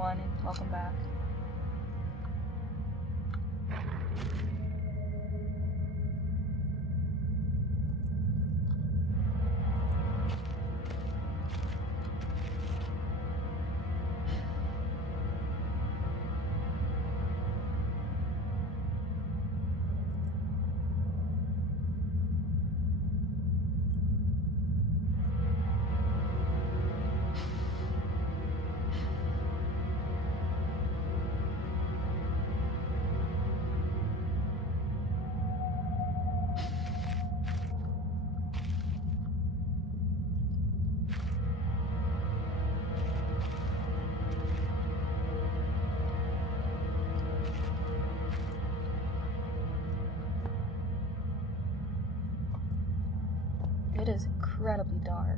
everyone, and welcome back. It is incredibly dark.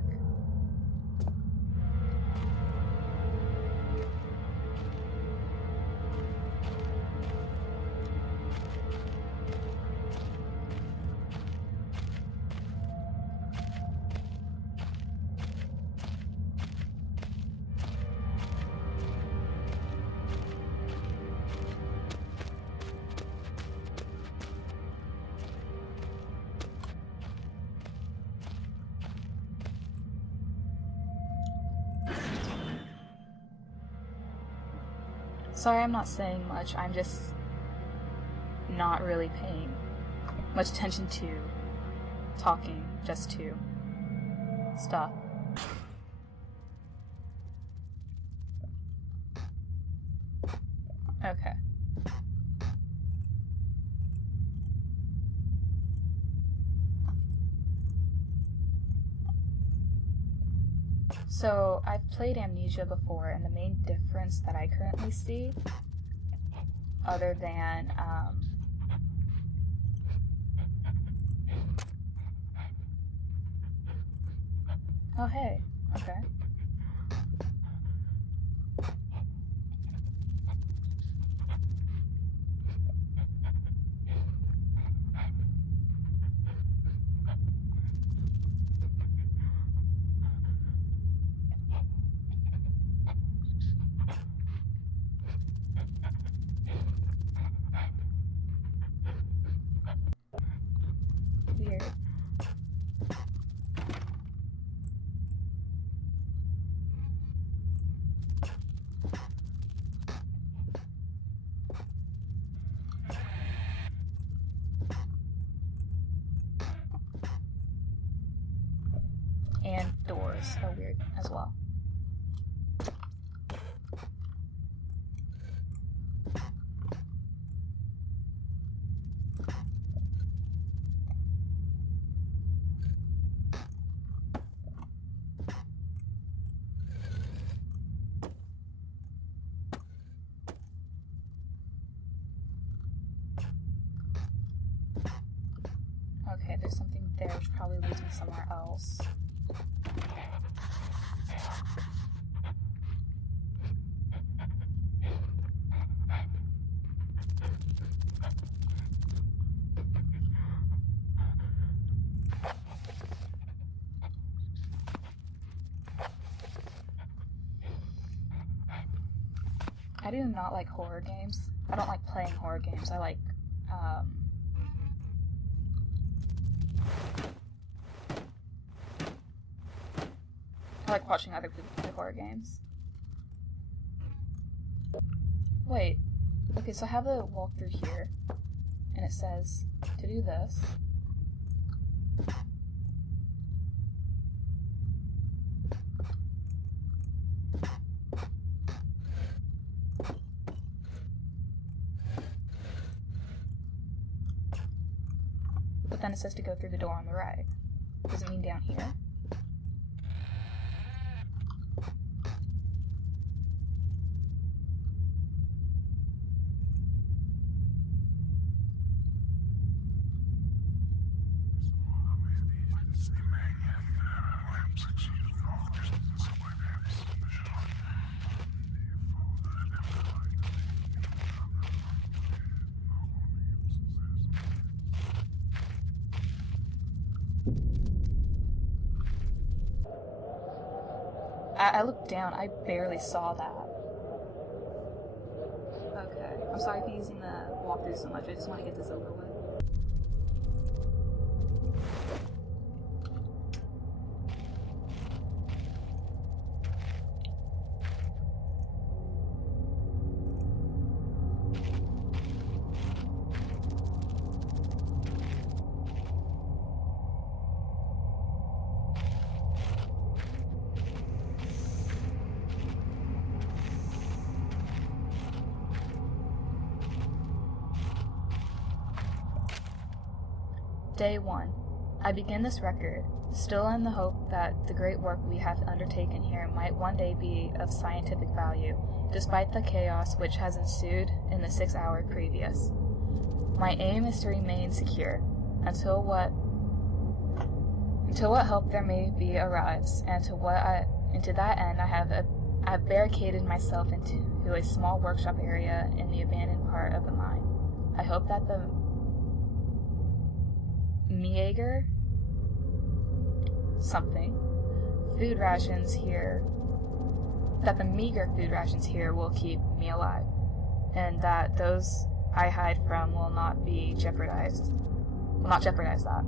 Sorry I'm not saying much, I'm just not really paying much attention to talking, just to stuff. Okay. So, I've played Amnesia before, and the main difference that I currently see, other than, oh hey, okay. Weird. And doors are weird as well. Okay, there's something there which probably leads me somewhere else. I do not like horror games. I don't like playing horror games. I like, watching other people play horror games. Wait. Okay, so I have a walkthrough here, and it says to do this. But then it says to go through the door on the right. Does it mean down here? I looked down, I barely saw that. Okay. I'm sorry for using the walkthrough so much. I just want to get this over with. Day 1. I begin this record, still in the hope that the great work we have undertaken here might one day be of scientific value, despite the chaos which has ensued in the 6 hour previous. My aim is to remain secure until what help there may be arrives, and to that end I have barricaded myself into a small workshop area in the abandoned part of the mine. I hope that the meager food rations here will keep me alive, and that those I hide from will not jeopardize that.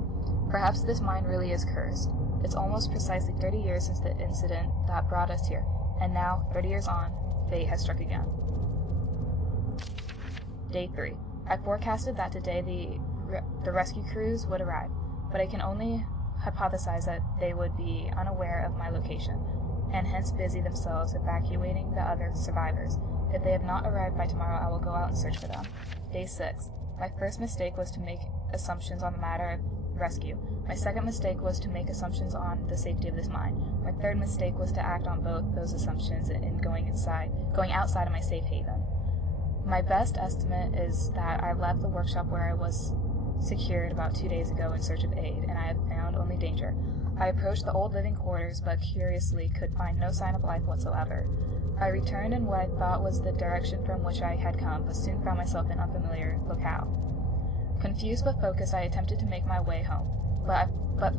Perhaps this mine really is cursed. It's almost precisely 30 years since the incident that brought us here, and now, 30 years on, fate has struck again. Day 3. I forecasted that today the rescue crews would arrive, but I can only hypothesize that they would be unaware of my location, and hence busy themselves evacuating the other survivors. If they have not arrived by tomorrow, I will go out and search for them. Day 6. My first mistake was to make assumptions on the matter of rescue. My second mistake was to make assumptions on the safety of this mine. My third mistake was to act on both those assumptions in going outside of my safe haven. My best estimate is that I left the workshop where I was secured about 2 days ago in search of aid, and I have found only danger. I approached the old living quarters, but curiously could find no sign of life whatsoever. I returned in what I thought was the direction from which I had come, but soon found myself in unfamiliar locale. Confused but focused, I attempted to make my way home, but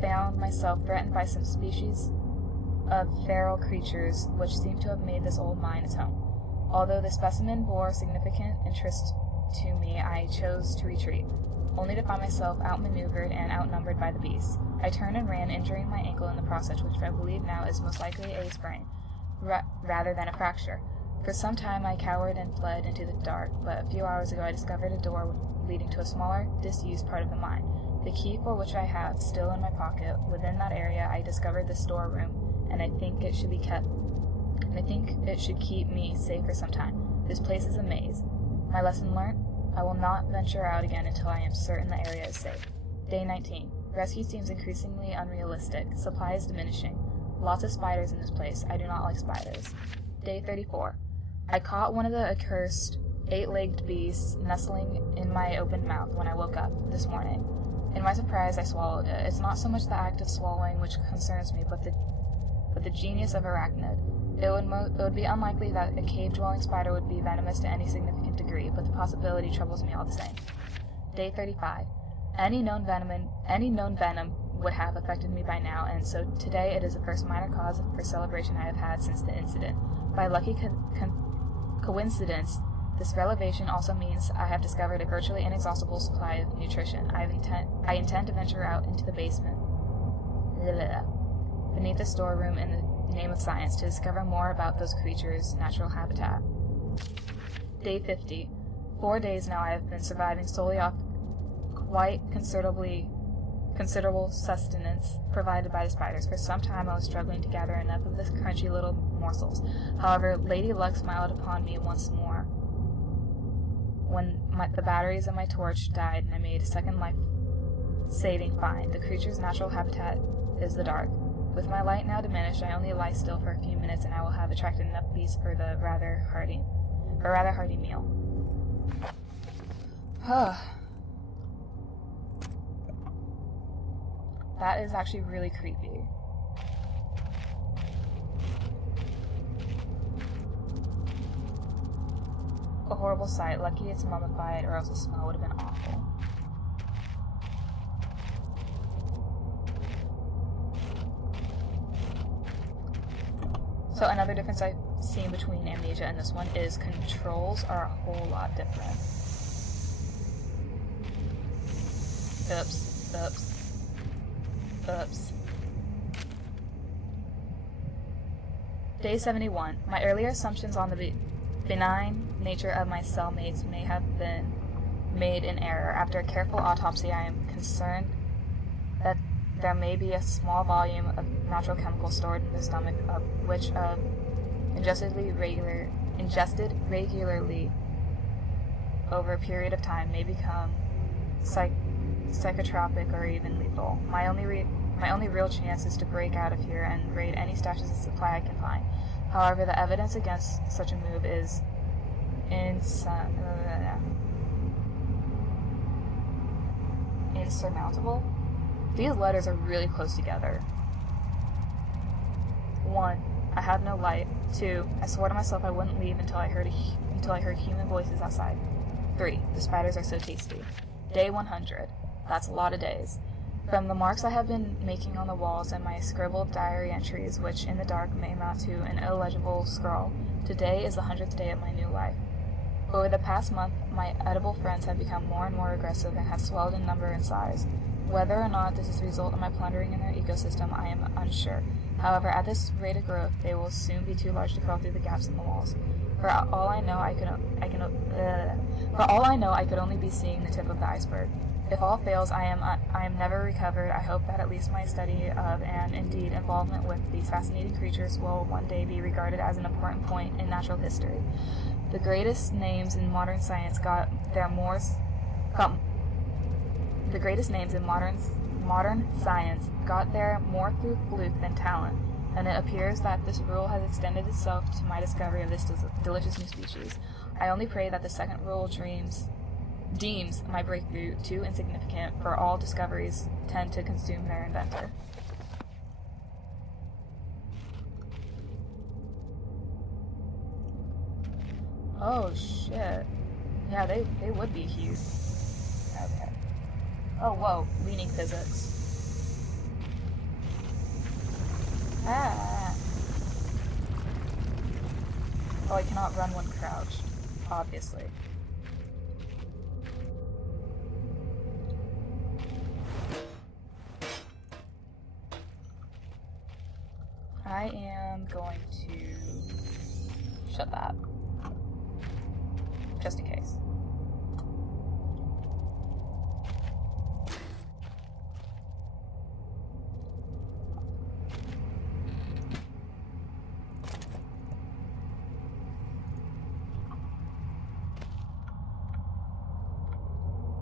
found myself threatened by some species of feral creatures which seemed to have made this old mine its home. Although the specimen bore significant interest to me, I chose to retreat, only to find myself outmaneuvered and outnumbered by the beasts. I turned and ran, injuring my ankle in the process, which I believe now is most likely a sprain, rather than a fracture. For some time I cowered and fled into the dark, but a few hours ago I discovered a door leading to a smaller, disused part of the mine, the key for which I have still in my pocket. Within that area I discovered the storeroom, and I think it should keep me safe for some time. This place is a maze. My lesson learnt? I will not venture out again until I am certain the area is safe. Day 19. Rescue seems increasingly unrealistic. Supply is diminishing. Lots of spiders in this place. I do not like spiders. Day 34. I caught one of the accursed 8-legged beasts nestling in my open mouth when I woke up this morning. In my surprise, I swallowed it. It's not so much the act of swallowing which concerns me, but the genius of arachnid. It would be unlikely that a cave-dwelling spider would be venomous to any significant degree, but the possibility troubles me all the same. Day 35. Any known venom would have affected me by now, and so today it is the first minor cause for celebration I have had since the incident. By lucky coincidence, this revelation also means I have discovered a virtually inexhaustible supply of nutrition. I intend to venture out into the basement, beneath the storeroom in the name of science, to discover more about those creatures' natural habitat. Day 50. 4 days now I have been surviving solely off quite considerable sustenance provided by the spiders. For some time I was struggling to gather enough of the crunchy little morsels. However, Lady Luck smiled upon me once more when the batteries of my torch died, and I made a second life-saving find. The creature's natural habitat is the dark. With my light now diminished, I only lie still for a few minutes, and I will have attracted enough beasts for the rather hearty meal. That is actually really creepy. A horrible sight. Lucky it's mummified, or else the smell would have been awful. So another difference I seeing between Amnesia and this one is controls are a whole lot different. Oops, oops, oops. Day 71. My earlier assumptions on the benign nature of my cellmates may have been made in error. After a careful autopsy, I am concerned that there may be a small volume of natural chemicals stored in the stomach, of which, ingested regularly over a period of time, may become psychotropic or even lethal. My only real chance is to break out of here and raid any stashes of supply I can find. However, the evidence against such a move is insurmountable. These letters are really close together. 1. I have no light. 2. I swore to myself I wouldn't leave until I heard human voices outside. 3. The spiders are so tasty. Day 100. That's a lot of days. From the marks I have been making on the walls and my scribbled diary entries, which in the dark may amount to an illegible scrawl, today is the 100th day of my new life. Over the past month, my edible friends have become more and more aggressive and have swelled in number and size. Whether or not this is a result of my plundering in their ecosystem, I am unsure. However, at this rate of growth, they will soon be too large to crawl through the gaps in the walls. For all I know, I could only be seeing the tip of the iceberg. If all fails, I am never recovered. I hope that at least my study of and indeed involvement with these fascinating creatures will one day be regarded as an important point in natural history. The greatest names in modern science modern science got there more through fluke than talent, and it appears that this rule has extended itself to my discovery of this delicious new species. I only pray that the second rule deems my breakthrough too insignificant, for all discoveries tend to consume their inventor. Oh shit. Yeah, they would be huge. Okay. Oh whoa, leaning physics. Ah. Oh, I cannot run when crouched, obviously. I am going to shut that, just in case.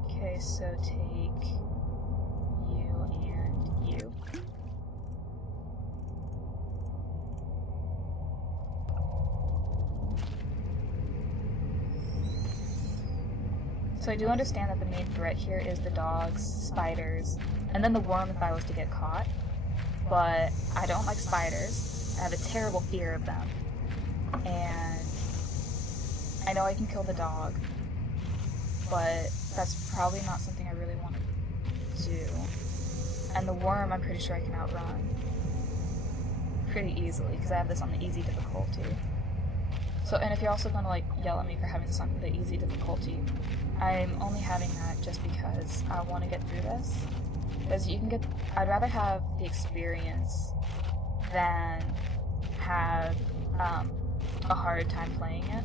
Okay, so take you and you. So I do understand that the main threat here is the dogs, spiders, and then the worm if I was to get caught. But I don't like spiders. I have a terrible fear of them. And I know I can kill the dog, but that's probably not something I really want to do. And the worm I'm pretty sure I can outrun pretty easily because I have this on the easy difficulty. So, and if you're also going to like yell at me for having this on the easy difficulty, I'm only having that just because I want to get through this. Because I'd rather have the experience than have a hard time playing it.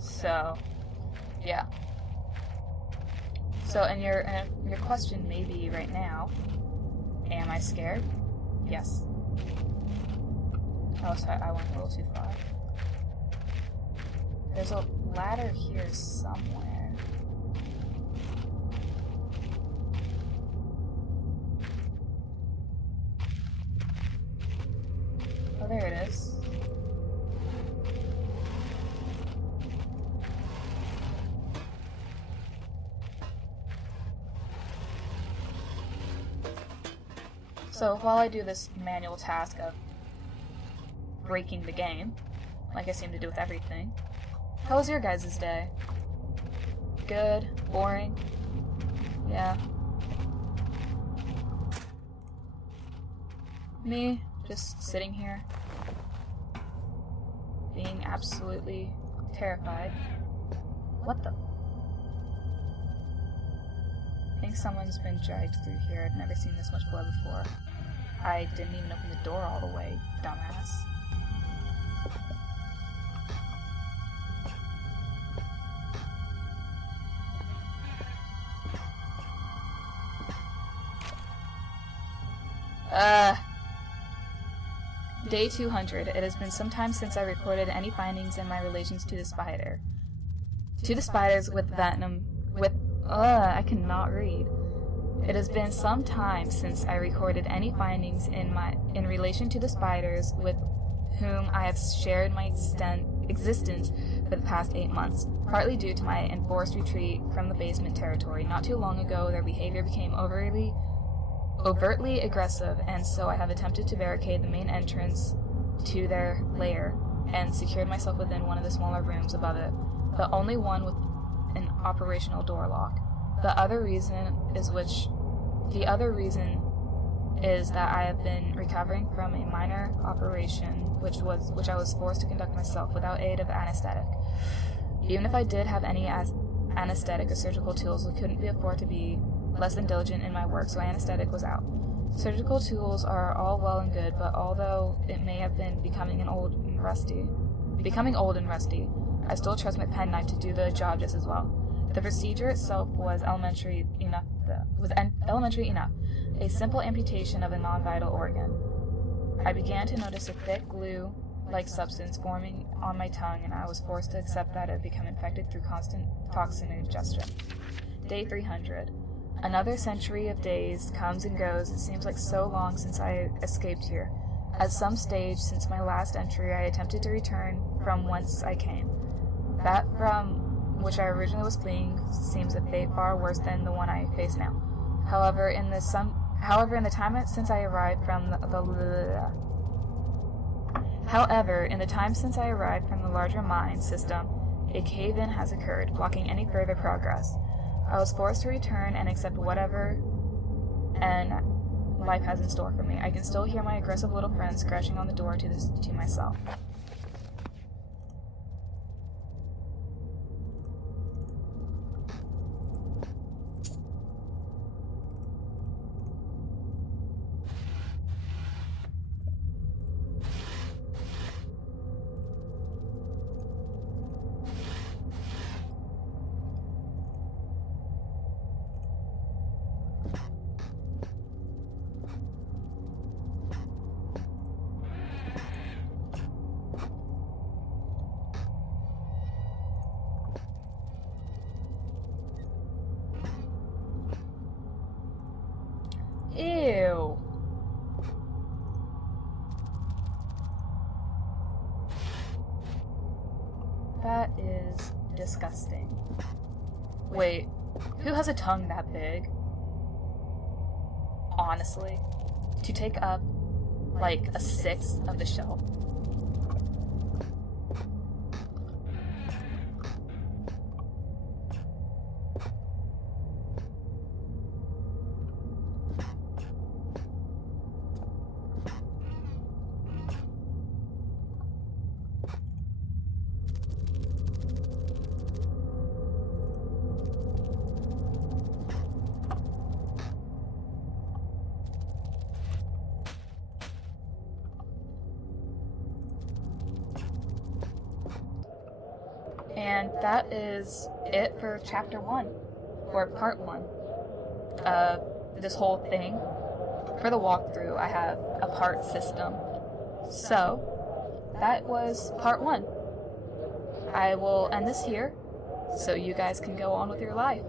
So, yeah. So, and your question may be right now, am I scared? Yes. Oh, sorry, I went a little too far. There's a ladder here somewhere. Oh, there it is. So while I do this manual task of breaking the game, like I seem to do with everything, How was your guys' day? Good? Boring? Yeah. Me, just sitting here, being absolutely terrified. What the? I think someone's been dragged through here. I've never seen this much blood before. I didn't even open the door all the way, dumbass. Day 200. It has been some time since I recorded any findings in my relations to the spider. To the spiders with venom, I cannot read. It has been some time since I recorded any findings in relation to the spiders with whom I have shared my existence for the past 8 months, partly due to my enforced retreat from the basement territory. Not too long ago, their behavior became overtly aggressive, and so I have attempted to barricade the main entrance to their lair and secured myself within one of the smaller rooms above it, the only one with an operational door lock. The other reason is that I have been recovering from a minor operation which I was forced to conduct myself without aid of anesthetic. Even if I did have any anesthetic or surgical tools, I couldn't afford to be less than diligent in my work, so anesthetic was out. Surgical tools are all well and good, but although it may have been becoming old and rusty, I still trust my penknife to do the job just as well. The procedure itself was elementary enough. A simple amputation of a non-vital organ. I began to notice a thick glue-like substance forming on my tongue, and I was forced to accept that it had become infected through constant toxin ingestion. Day 300. Another century of days comes and goes. It seems like so long since I escaped here. At some stage since my last entry, I attempted to return from whence I came. That from which I originally was fleeing seems a fate far worse than the one I face now. However, in the time since I arrived from the larger mine system, a cave-in has occurred, blocking any further progress. I was forced to return and accept whatever life has in store for me. I can still hear my aggressive little friend scratching on the door to myself. Ew. That is disgusting. Wait, who has a tongue that big? Honestly, to take up like a sixth of the shelf. And that is it for chapter 1, or part 1 of this whole thing. For the walkthrough, I have a part system. So, that was part 1. I will end this here, so you guys can go on with your life.